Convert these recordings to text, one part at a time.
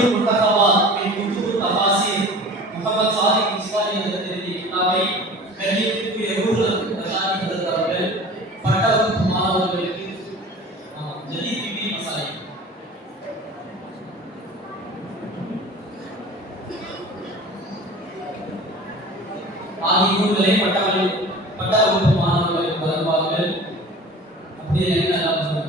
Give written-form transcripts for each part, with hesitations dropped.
தஃசீருல் முன்தகபாத் மின் குதுபுத் தஃபாசீர் முஹம்மது சாதிக் மிஸ்வாரி எழுதிய கிதாபை கண்ணியத்திற்கு எவ்வளவு ரஷாதி அவர்கள் பட்ட வகுப்பு மாணவர்களுக்கு ஜதீத் ஃபிக்ஹி மசாயில் ஆகிய நூல்களை பட்ட வகுப்பு மாணவர்களுக்கு வழங்குவார்கள். அப்படி என்ன சொல்றாங்க?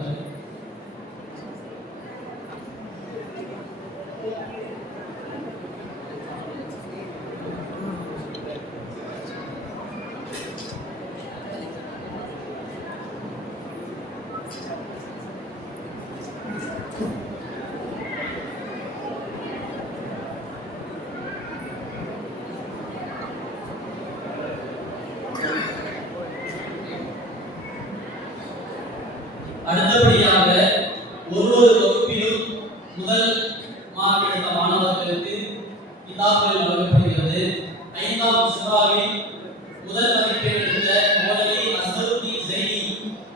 அடுத்தபடியாக ஒரு வகுப்பிலும் முதல் மார்க் எடுத்த மாணவர்களுக்கு கிதாபுகள் வழங்கப்படுகிறது. 5ஆம் சூராவில் முதல் மதிப்பெண் எடுத்த மௌலவி அஸ்ஹருத்தீன் ஸைனி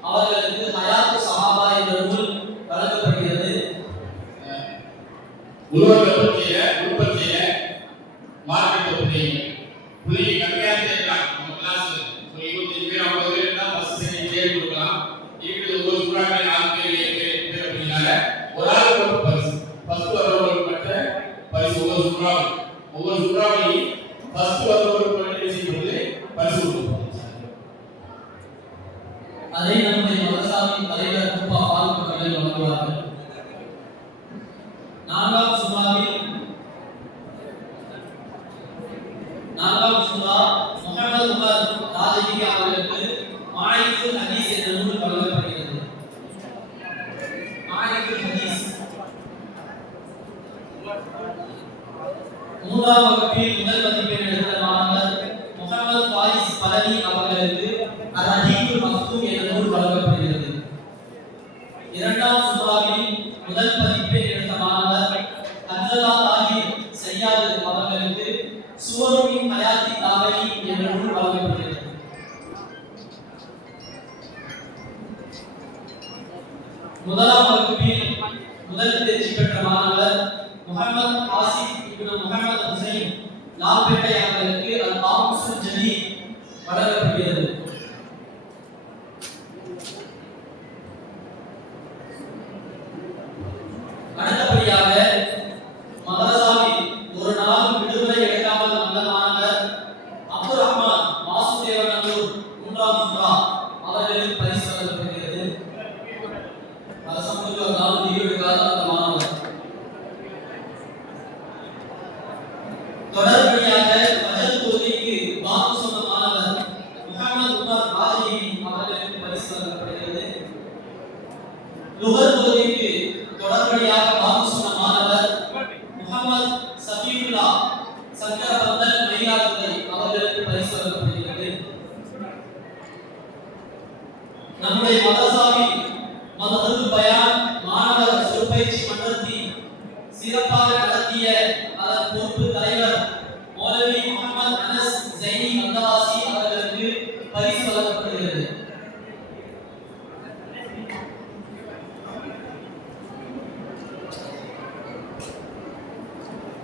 அவர்களுக்கு ஹயாத்து ஸஹாபா என்ற நூல் வழங்கப்படுகிறது. உற்பத்தியில மார்க்கெட் புள்ளி கம்மியாக இருக்கலாம். நம்ம கிளாஸ் 25 பேர் 50 பேர் இருந்தா ஃபர்ஸ்ட் செகண்ட் தேர்வு கொடுக்கலாம். இருக்குது ஒரு சூறாவை 4 பேர் 7 பேர் அப்படினால ஒரு ஆளுக்கு ஒரு பரிசு. ஃபர்ஸ்ட் வரவங்களுக்கு மட்டும் பரிசு ஒவ்வொரு சூறாவையும் ஃபர்ஸ்ட் வரவங்களுக்கு மட்டும் பேசிக்கிறது பரிசு கொடுப்போம். அதை நம்முடைய மதரசாவின் தலைவர் முப்பா ஃபாரூக் அவர்கள் வழங்குவார்கள். 4ஆம் சூரா முஹம்மது உமர் ராஜிகி அவர்களுக்கு மாயிஃபுல் ஹதீஸ் என்ற நூல் வழங்கப்படுகிறது. மாயிஃபுல் ஹதீஸ் 3ஆம் வகுப்பில் முதல் மதிப்பெண் எடுத்த மாணவர் முஹம்மது ஃபாரிஸ் பலனி அவர்களுக்கு அர்-ரஹீகுல் மக்தூம் என்ற நூல் வழங்கப்படுகிறது. 2ஆம் சூராவில் முதல் மதிப்பெண் எடுத்த மாணவர் ஹஜ்ரா தாஹிர் சையத் அவர்களுக்கு சுவருமின் ஹயாத்தி தாபரி என்ற நூல் வழங்கப்படுகிறது. 1ஆம் வகுப்பில் முதல் தேர்ச்சி பெற்ற மாணவர் முஹம்மது ஆசிப் இப்னு முஹம்மது ஹுசைன் லால்பேட்டை அவர்களுக்கு அல்-காமுஸுல் ஜதீத் வழங்கப்படுகிறது. அடுத்தபடியாக மதரசாவில் ஒரு நாளும் விடுமுறை எடுக்காமல் வந்த மாணவர் அப்துல் ரஹ்மான் வாசுதேவநல்லூர் 3ஆம் சூரா அவர்களுக்கு பரிசு வழங்கப்படுகிறது. அரசமுக்கு ஒரு நாள் லீவு எடுக்காத அந்த மாணவர். தொடர்படியாக ஃபஜர் தொழுகைக்கு பாங்கு சொன்ன மாணவர் முஹம்மது உமர் ராஜிகி அவர்களுக்கு பரிசு வழங்கப்படுகிறது. லுஹர் தொழுகைக்கு தொடர்படியாக பாங்கு சொன்ன மாணவர் முஹம்மது சஃபியுல்லா சங்கரபந்தல் மயிலாடுதுறை அவர்களுக்கு பரிசு வழங்கப்படுகிறது. நம்முடைய மதரசாவில் மதரசுல் பயான் மாணவர் சொற்பயிற்சி மன்றத்தின் சிறப்பாக நடத்திய அதன் பொறுப்பு தலைவர் மௌலவி முஹம்மது அனஸ் ஸைனி மந்தவாசி அவர்களுக்கு பரிசு வழங்கப்படுகிறது.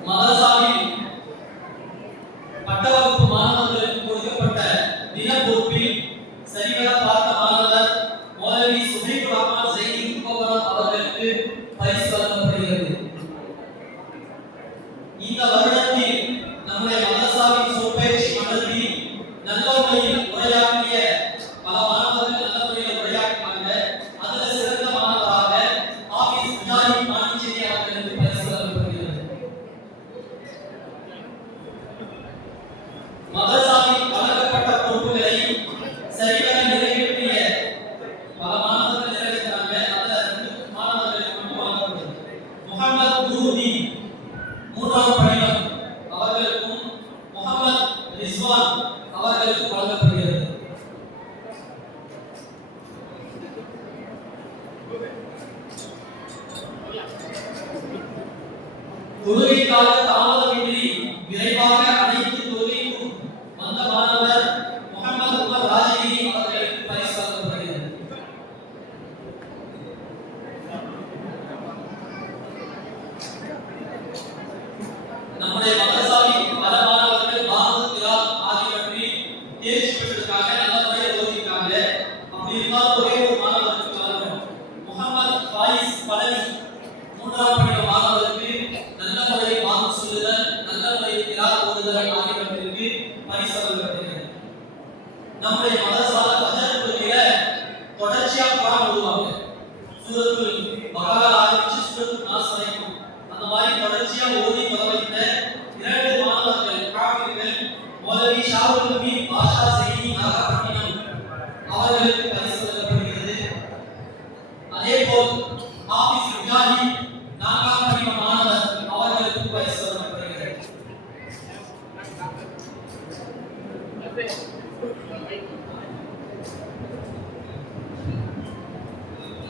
மதரசாவில் பட்டவகுப்பு மாணவர்களுக்கு கொடுக்கப்பட்ட தினப்பொறுப்பில் சரிவர பார்த்த மாணவர் மௌலவி சுஹைபுர் ரஹ்மான் ஸைனி கோபுரம் அவர்களுக்கு பரிசு வழங்கப்படுகிறது. இந்த வருடத்தில் நம்முடைய மதரசாவின் சொற்பயிற்சி மன்றத்தில் நல்ல முறையில் உரையாற்றிய பல மாணவர்கள் நல்ல முறையில் உரையாற்றினாங்க. அதுல சிறந்த மாணவராக ஆபீஸ் முஜாஹித் மாணிச்சேரி அவர்களுக்கு பரிசு வழங்கப்படுகிறது. மதரசாவின் வழங்கப்பட்ட பொறுப்புகளை சரிவர நிறைவேற்றிய பல மாணவர்கள் நிறைவேற்றாங்க. அதுல 2 மாணவர்களுக்கு மட்டும் வழங்கப்படுகிறது. முஹம்மது நூருதீன் 3ஆம் படிவம் அவர்களுக்கும் முஹம்மது ரிஸ்வான் அவர்களுக்கும் வழங்கப்படுகிறது. தொழுகைக்காக தாமதமின்றி விரைவாக அனைத்து தொழுகைக்கும் வந்த மாணவர் முஹம்மது உமர் ராஜிகி அவர்களுக்கு பரிசு வழங்கப்படுகிறது. படிக்கணும் அந்த மாதிரி தொடர்ச்சியா ஓதி முதல்ல இரண்டு மாணவர்கள் காஃபிர்கள் மௌலவி ஷாவுல் ஹமீத் பாஷா செய்தி நாகப்பட்டினம் அவர்களுக்கு பரிசு வழங்கப்படுகிறது. அதேபோல் ஹாஃபிஸ் முஜாஹித் நாகப்பட்டினம் மாணவர் அவர்களுக்கு பரிசு வழங்கப்படுகிறது.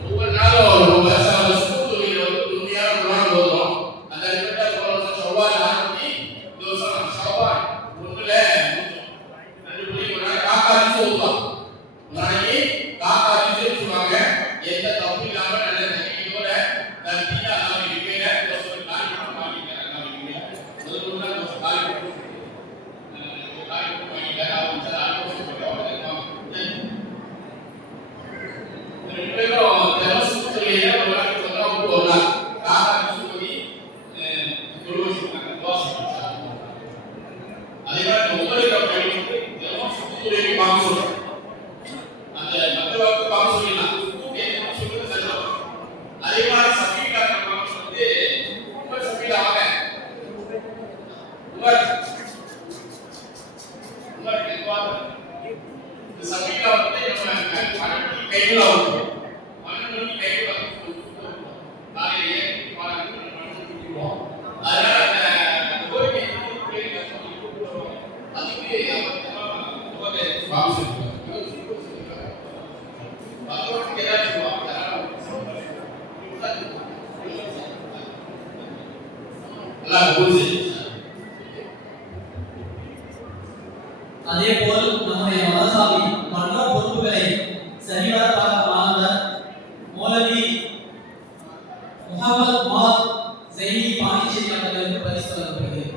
ஒவ்வொரு நாளும் ஒரு வருஷம் ஸ்கூல் துணியா குரான் ஓதுறோம். அந்த அடிப்படையில் போன வருஷம் ஷவ்வால் ஆரம்பி இந்த வருஷம் ஷவ்வால் ஒண்ணுல 2 புள்ளி ஒரு நாள் காக்கா அடிச்சு ஓதுவான். ஒரு நாளைக்கு காக்கா அடிச்சு சொல்லுவாங்க. எந்த தப்பு இல்லாம நல்ல தண்ணியோட தண்ணியா நாம இருக்கேன் ஒரு கால் பண்ணிட்டேன் நாம இருக்கேன். ஒரு நாள் ஒரு கால் பண்ணிட்டேன் அவங்க சார் அதேபோல் நம்முடைய மதரசாவின் மற்ற பொறுப்புகளை சரிவர பார்த்த மாணவர் மௌலவி முகமது மாத் ஜெய்னி பாண்டிச்சேரி அவர்களுக்கு பரிசு வழங்கப்படுகிறது.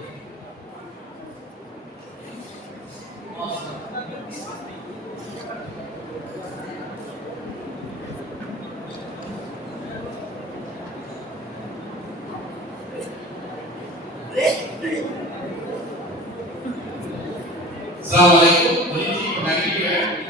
Assalamualaikum.